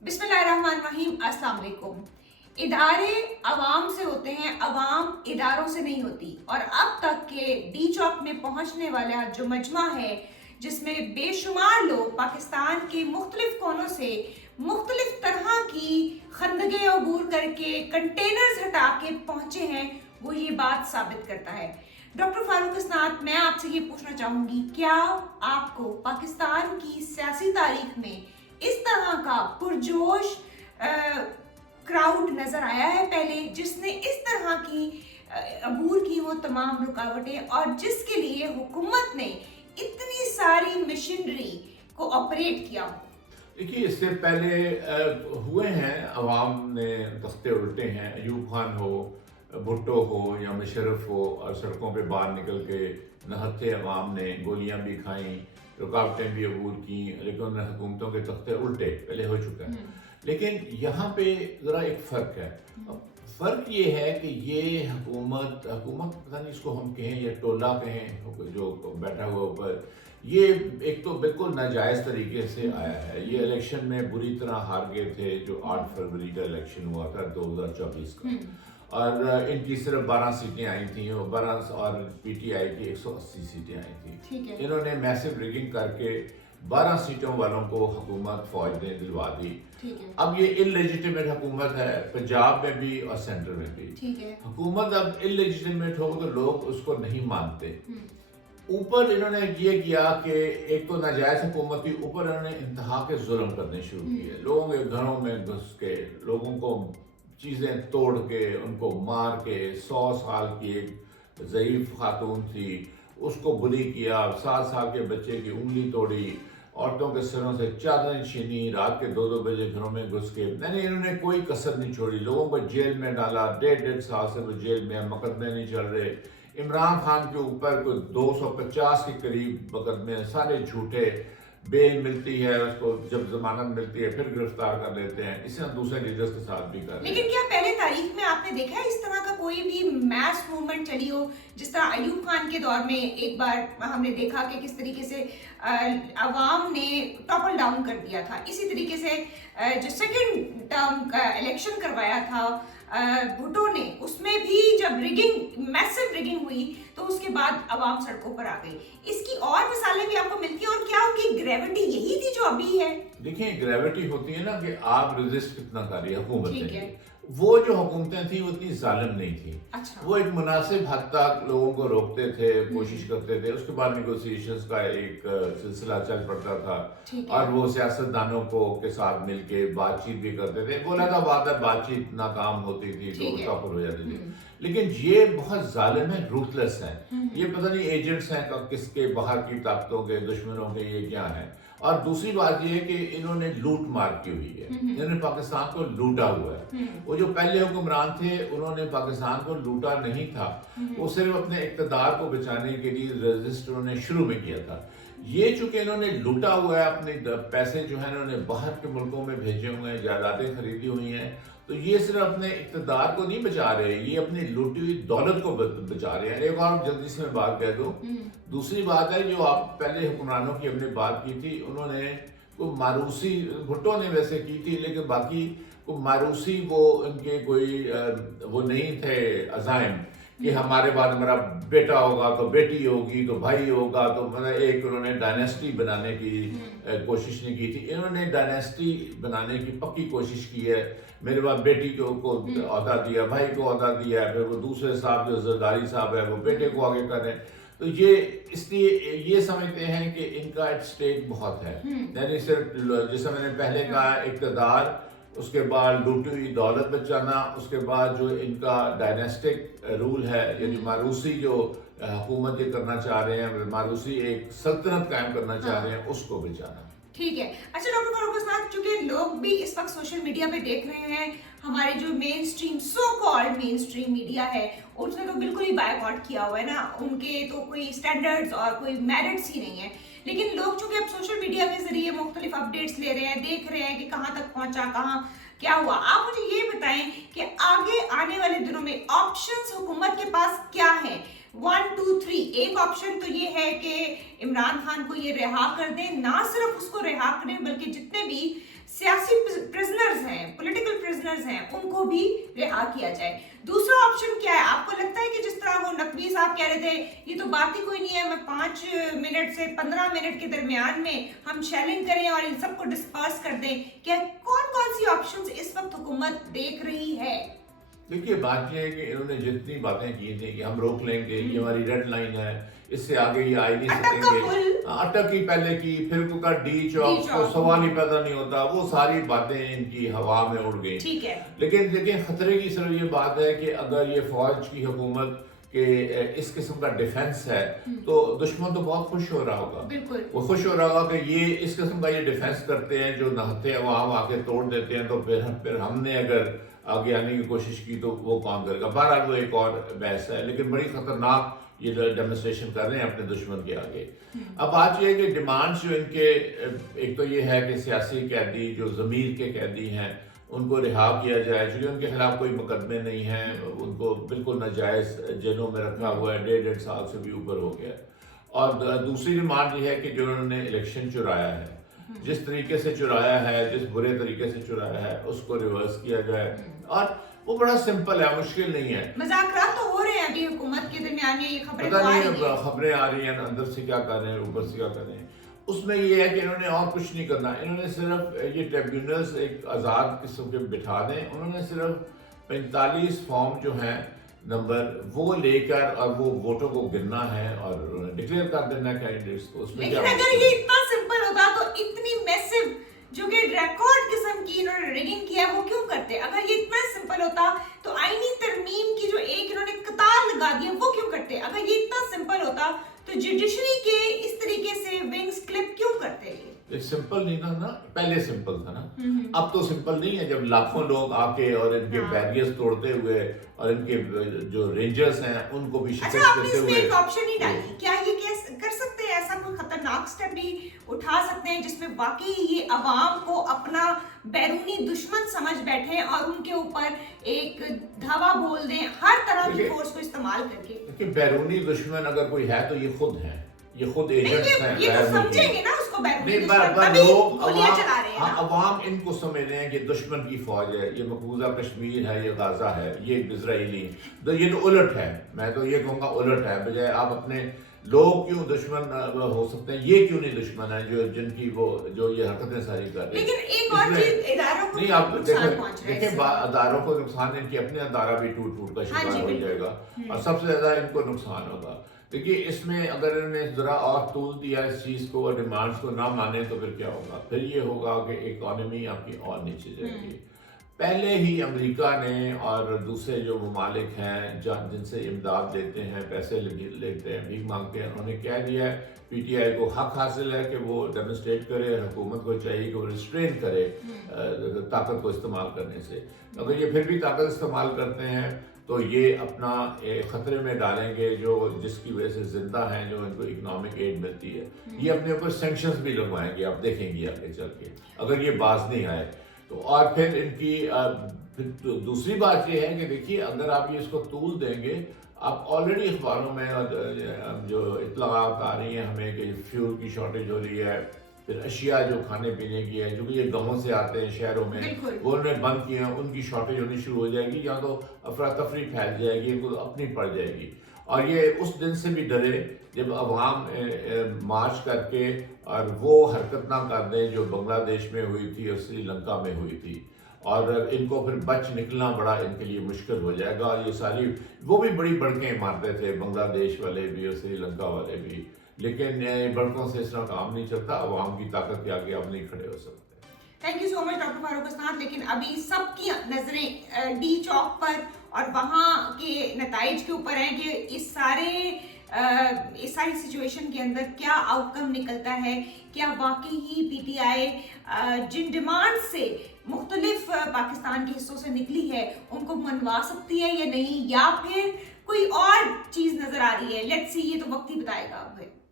बिस्मिल्लाहिर्रहमानिर्रहीम, अस्सलाम वालेकुम। इदारे अवाम से होते हैं, अवाम इदारों से नहीं होती। और अब तक के डी चौक में पहुंचने वाला जो मजमा है, जिसमें बेशुमार लोग पाकिस्तान के मुख्तलिफ कोनों से मुख्तलिफ तरह की खंदगे अबूर करके कंटेनर्स हटा के पहुंचे हैं, वो ये बात साबित करता है। डॉक्टर फारूक इसनात, मैं आपसे ये पूछना चाहूंगी, क्या आपको पाकिस्तान की सियासी तारीख में इस तरह का पुरजोश क्राउड नजर आया है पहले, जिसने इस तरह की अबूर की वो तमाम रुकावटें और जिसके लिए हुकूमत ने इतनी सारी मशीनरी को ऑपरेट किया हो? देखिए, इससे पहले हुए हैं, अवाम ने तख्ते उल्टे हैं। अयूब खान हो, भुट्टो हो या मुशर्रफ हो, और सड़कों पे बाहर निकल के नहत्ते अवाम ने गोलियां भी खाई, रुकावटें भी अबूर की, लेकिन हुकूमतों के तख्ते उल्टे पहले हो चुका है। लेकिन यहाँ पे ज़रा एक फ़र्क है। फ़र्क ये है कि ये हुकूमत पता नहीं इसको हम कहें या टोला कहें, जो बैठा हुआ ऊपर, ये एक तो बिल्कुल नाजायज़ तरीके से आया है। ये इलेक्शन में बुरी तरह हार गए थे, जो 8 फरवरी का इलेक्शन हुआ था 2024 का, और इनकी सिर्फ 12 सीटें आई थी, 12 और पीटीआई की 180 सीटें आई थी। इन्होंने मैसिव रिगिंग करके 12 सीटों वालों को हुकूमत फौज ने दिलवा दी। अब ये इलेजिटिमेट हुकूमत है, पंजाब में भी और सेंटर में भी। हुकूमत अब इलेजिटिमेट हो तो लोग उसको नहीं मानते। ऊपर इन्होंने ये किया कि एक तो नाजायज हुकूमत थी, ऊपर इन्होंने इंतहा के जुल्म करने शुरू किए। लोगों के घरों में घुस के, लोगों को चीज़ें तोड़ के, उनको मार के, 100 साल की एक ज़ईफ़ खातून थी उसको बुली किया, 7 साल के बच्चे की उंगली तोड़ी, औरतों के सिरों से चादरें छीनी, रात के 2-2 बजे घरों में घुस के, नहीं इन्होंने कोई कसर नहीं छोड़ी, लोगों को जेल में डाला। 1.5 साल से वो जेल में, मुकदमे नहीं चल रहे। इमरान खान के ऊपर कोई 250 के करीब मुकदमे, सारे झूठे। बेल मिलती है उसको, जब जमानत मिलती है फिर गिरफ्तार कर लेते हैं। इसी तरह दूसरे लीडर्स के साथ भी कर रहे हैं। लेकिन क्या पहले तारीख में आपने देखा है इस तरह का कोई भी मैस मूवमेंट चली हो? जिस तरह अयूब खान के दौर में एक बार हमने देखा कि किस तरीके से अवाम ने टॉपल डाउन कर दिया था। इसी तरीके से जो सेकंड टर्म का इलेक्शन करवाया था भुट्टो ने, उसमें भी जब मैसिव रिगिंग हुई तो उसके बाद अवाम सड़कों पर आ गई। इसकी और मिसालें भी आपको मिलती हैं, और क्या उनकी ग्रेविटी यही थी जो अभी है? देखिए, ग्रेविटी होती है ना कि आप रेजिस्ट कितना कर रही है हुकूमतें। है। वो जो हुकूमतें थी वो इतनी जालिम नहीं थी। अच्छा। वो एक मुनासिब हद तक लोगों को रोकते थे, कोशिश करते थे। उसके बाद निगोसिएशंस का एक सिलसिला चल पड़ता था, और वो सियासतदानों को के साथ मिलके बातचीत भी करते थे। बोला था बातचीत नाकाम होती थी तो टॉपर हो जाती थी। लेकिन ये बहुत जालिम है, रूथलेस है। ये पता नहीं एजेंट्स हैं किसके, बाहर की ताकतों के, दुश्मनों के, ये क्या है। और दूसरी बात ये है कि इन्होंने लूट मार की हुई है, इन्होंने पाकिस्तान को लूटा हुआ है। वो जो पहले हुक्मरान थे उन्होंने पाकिस्तान को लूटा नहीं था, वो सिर्फ अपने इक़्तिदार को बचाने के लिए रजिस्ट उन्होंने शुरू में किया था। ये चूंकि इन्होंने लूटा हुआ है, अपने पैसे जो है इन्होंने बाहर के मुल्कों में भेजे हुए हैं, जायदादें खरीदी हुई हैं, तो ये सिर्फ अपने इक़्तिदार को नहीं बचा रहे, ये अपनी लूटी हुई दौलत को बचा रहे हैं। एक और जल्दी से मैं बात कह दूं, दूसरी बात है जो आप पहले हुक्मरानों की हमने बात की थी, उन्होंने कोई मारूसी, भुट्टो ने वैसे की थी, लेकिन बाकी को मारूसी वो उनके कोई वो नहीं थे अज़ाइम कि हमारे बाद हमारा बेटा होगा तो बेटी होगी तो भाई होगा, तो मतलब एक उन्होंने डायनेस्टी बनाने की कोशिश नहीं की थी। इन्होंने डायनेस्टी बनाने की पक्की कोशिश की है। मेरे बाद बेटी को ओहदा दिया, भाई को ओहदा दिया, फिर वो दूसरे साहब जो जरदारी साहब है वो बेटे को आगे कर रहे हैं। तो ये इसलिए ये समझते हैं कि इनका एट स्टेक बहुत है। यानी सिर्फ जैसे मैंने पहले कहा, इक़्तिदार, उसके बाद लूटी हुई दौलत बचाना, उसके बाद जो इनका डायनेस्टिक रूल है, यानी मारूसी जो हुकूमत ये करना चाह रहे हैं, मारूसी एक सल्तनत कायम करना चाह रहे हैं, उसको बचाना। ठीक है। अच्छा डॉक्टर फारूक इसनात, चूंकि लोग भी इस वक्त सोशल मीडिया पे देख रहे हैं, हमारे जो main stream so called main stream media है, उसने तो बिल्कुल ही बायकॉट किया हुआ है ना, उनके तो कोई स्टैंडर्ड्स और कोई मेरिट्स ही नहीं है। लेकिन लोग चूंकि अब सोशल मीडिया के जरिए मुख्तलिफ अपडेट्स ले रहे हैं, देख रहे हैं कि कहाँ तक पहुंचा, कहाँ क्या हुआ। आप मुझे ये बताएं कि आगे आने वाले दिनों में ऑप्शंस हुकूमत के पास क्या है? 1 2 3। एक ऑप्शन तो ये है कि इमरान खान को ये रिहा कर दें, ना सिर्फ उसको रिहा करें बल्कि जितने भी سیاسی پرزنرز ہیں، پولیٹیکل پرزنرز ہیں، ان کو بھی رہا کیا جائے. دوسرا آپشن کیا ہے؟ آپ کو لگتا ہے کہ جس طرح وہ نقوی صاحب کہہ رہے تھے یہ تو بات ہی کوئی نہیں ہے، میں 5 منٹ سے 15 منٹ کے درمیان میں ہم شیلنگ کریں اور ان سب کو ڈسپرس کر دیں، کیا کون سی آپشنز اس وقت حکومت دیکھ رہی ہے؟ دیکھیے بات یہ ہے کہ انہوں نے جتنی باتیں کی تھیں کہ ہم روک لیں گے، یہ ہماری ریڈ لائن ہے، اس سے آگے یہ آئی نہیں سکیں گے، اٹک کی پہلے کی، پھر کو کا ڈی چوک، تو سوال ہی پیدا نہیں ہوتا، وہ ساری باتیں ان کی ہوا میں اڑ گئی. ٹھیک ہے، لیکن دیکھیں خطرے کی صرف یہ بات ہے کہ اگر یہ فوج کی حکومت کہ اس قسم کا ڈیفنس ہے تو دشمن تو بہت خوش ہو رہا ہوگا. بالکل وہ خوش ہو رہا ہوگا کہ یہ اس قسم کا یہ ڈیفنس کرتے ہیں جو نہتے عوام آ کے توڑ دیتے ہیں، تو پھر ہم نے اگر آگے آنے کی کوشش کی تو وہ کون کرے گا. بہرحال وہ ایک اور بحث ہے، لیکن بڑی خطرناک یہ ڈیمونسٹریشن کر رہے ہیں اپنے دشمن کے آگے. اب بات یہ ہے کہ ڈیمانڈز جو ان کے، ایک تو یہ ہے کہ سیاسی قیدی جو ضمیر کے قیدی ہیں ان کو رہا کیا جائے، چونکہ ان کے خلاف کوئی مقدمے نہیں ہیں، ان کو بالکل ناجائز جیلوں میں رکھا ہوا ہے، 1.5 سال سے بھی اوپر ہو گیا. اور دوسری ڈیمانڈ یہ ہے کہ جو انہوں نے الیکشن چرایا ہے، جس طریقے سے چرایا ہے، جس برے طریقے سے چرایا ہے، اس کو ریورس کیا جائے. اور وہ بڑا سمپل ہے، مشکل نہیں ہے. مذاکرات تو ہو رہے ہیں ابھی حکومت کے درمیان، یہ خبریں پتہ نہیں خبریں آ رہی ہیں اندر سے کیا کر رہے ہیں، اوپر سے کیا کر رہے ہیں. اس میں یہ ہے کہ انہوں نے اور کچھ نہیں کرنا، انہوں نے صرف یہ ٹریبیونلز ایک آزاد قسم کے بٹھا دیں. انہوں نے صرف 45 فارم جو ہیں نمبر وہ لے کر اور وہ ووٹوں کو گننا ہے اور ڈکلیئر کر دینا کینڈیڈیٹس کو. اس میں لیکن اگر یہ اتنا سمپل ہوتا تو اتنی میسو جو کہ ریکارڈ قسم کی انہوں نے ریگنگ کیا وہ کیوں کرتے؟ اگر یہ اتنا سمپل ہوتا تو آئینی ترمیم کی جو ایک انہوں نے قطار لگا دی وہ کیوں کرتے؟ اگر یہ اتنا سمپل ہوتا تو جوڈیشری کے اس طریقے سے ونگز کلپ کیوں کرتے؟ یہ سمپل نہیں تھا نا، پہلے سمپل تھا نا، اب تو سمپل نہیں ہے. جب لاکھوں لوگ آ کے اور ان کے بیریئرز توڑتے ہوئے اور ان کے جو رینجرز ہیں ان کو بھی شکست دیتے ہوئے. ایک آپشن ہی ڈالی، کیا یہ کر سکتے ہیں ایسا کوئی خطرناک سٹیپ بھی اٹھا سکتے ہیں جس میں واقعی یہ عوام کو اپنا بیرونی دشمن سمجھ بیٹھے اور ان کے اوپر ایک دھاوا بول دیں ہر طرح کی فورس کو استعمال کر کے؟ کہ بیرونی دشمن اگر کوئی ہے تو یہ خود ہے، یہ خود ایجنٹس ہیں. یہ تو سمجھیں گے نا اس کو بیرونی دشمن، تبھی گولیاں چلا رہے ہیں. عوام ان کو سمجھ رہے ہیں کہ دشمن کی فوج ہے، یہ مقبوضہ کشمیر ہے، یہ غازہ ہے، یہ اسرائیلی. یہ تو الٹ ہے، میں تو یہ کہوں گا الٹ ہے. بجائے آپ اپنے لوگ کیوں دشمن ہو سکتے ہیں، یہ کیوں نہیں دشمن ہے جن کی وہ جو یہ حرکتیں ساری کر رہے ہیں. لیکن ایک اور چیز، اداروں کو نہیں، آپ نقصان پہنچ رہا ہے. دیکھیں اداروں کو نقصان، ان کی اپنے ادارہ بھی ٹوٹ کا شکار ہو جائے گا اور سب سے زیادہ ان کو نقصان ہوگا. دیکھیے اس میں اگر انہوں نے ذرا اور طول دیا اس چیز کو اور ڈیمانڈز کو نہ مانے تو پھر کیا ہوگا؟ پھر یہ ہوگا کہ اکانومی آپ کی اور نیچے جائے گی. پہلے ہی امریکہ نے اور دوسرے جو ممالک ہیں جن سے امداد لیتے ہیں، پیسے لیتے ہیں، بھیک مانگتے ہیں، انہوں نے کہہ دیا ہے پی ٹی آئی کو حق حاصل ہے کہ وہ ڈیمونسٹریٹ کرے، حکومت کو چاہیے کہ وہ ریسٹرین کرے طاقت کو استعمال کرنے سے. اگر یہ پھر بھی طاقت استعمال کرتے ہیں تو یہ اپنا خطرے میں ڈالیں گے جو جس کی وجہ سے زندہ ہیں، جو ان کو اکنامک ایڈ ملتی ہے. یہ اپنے اوپر سینکشنز بھی لگوائیں گے، آپ دیکھیں گے آگے چل کے اگر یہ باز نہیں آئے تو. اور پھر ان کی دوسری بات یہ ہے کہ دیکھیے اگر آپ یہ اس کو طول دیں گے، آپ آلریڈی اخباروں میں جو اطلاعات آ رہی ہیں ہمیں کہ فیول کی شارٹیج ہو رہی ہے، پھر اشیاء جو کھانے پینے کی ہے جو کہ یہ گاؤں سے آتے ہیں شہروں میں، وہ انہوں نے بند کیے ہیں، ان کی شارٹیج ہونی شروع ہو جائے گی، یا تو افراتفری پھیل جائے گی، ان کو اپنی پڑ جائے گی. اور یہ اس دن سے بھی ڈرے جب عوام مارچ کر کے اور وہ حرکت نہ کر دیں جو بنگلہ دیش میں ہوئی تھی اور سری لنکا میں ہوئی تھی، اور ان کو پھر بچ نکلنا بڑا ان کے لیے مشکل ہو جائے گا. اور یہ ساری وہ بھی بڑی بڑکیں مارتے تھے، بنگلہ دیش والے بھی اور سری لنکا والے بھی، لیکن بڑکوں سے اس طرح کام نہیں چلتا. عوام کی طاقت کے آگے آپ نہیں کھڑے ہو سکتے. Thank you so much doctor فاروق اسناد. لیکن ابھی سب کی نظریں ڈی چوک پر اور وہاں کے نتائج کے اوپر ہیں کہ اس ساری سچویشن کے اندر کیا آؤٹ کم نکلتا ہے. کیا واقعی ہی پی ٹی آئی جن ڈیمانڈ سے مختلف پاکستان کے حصوں سے نکلی ہے ان کو منوا سکتی ہے یا نہیں، یا پھر کوئی اور چیز نظر آ رہی ہے؟ لیٹس سی، یہ تو وقت ہی بتائے گا.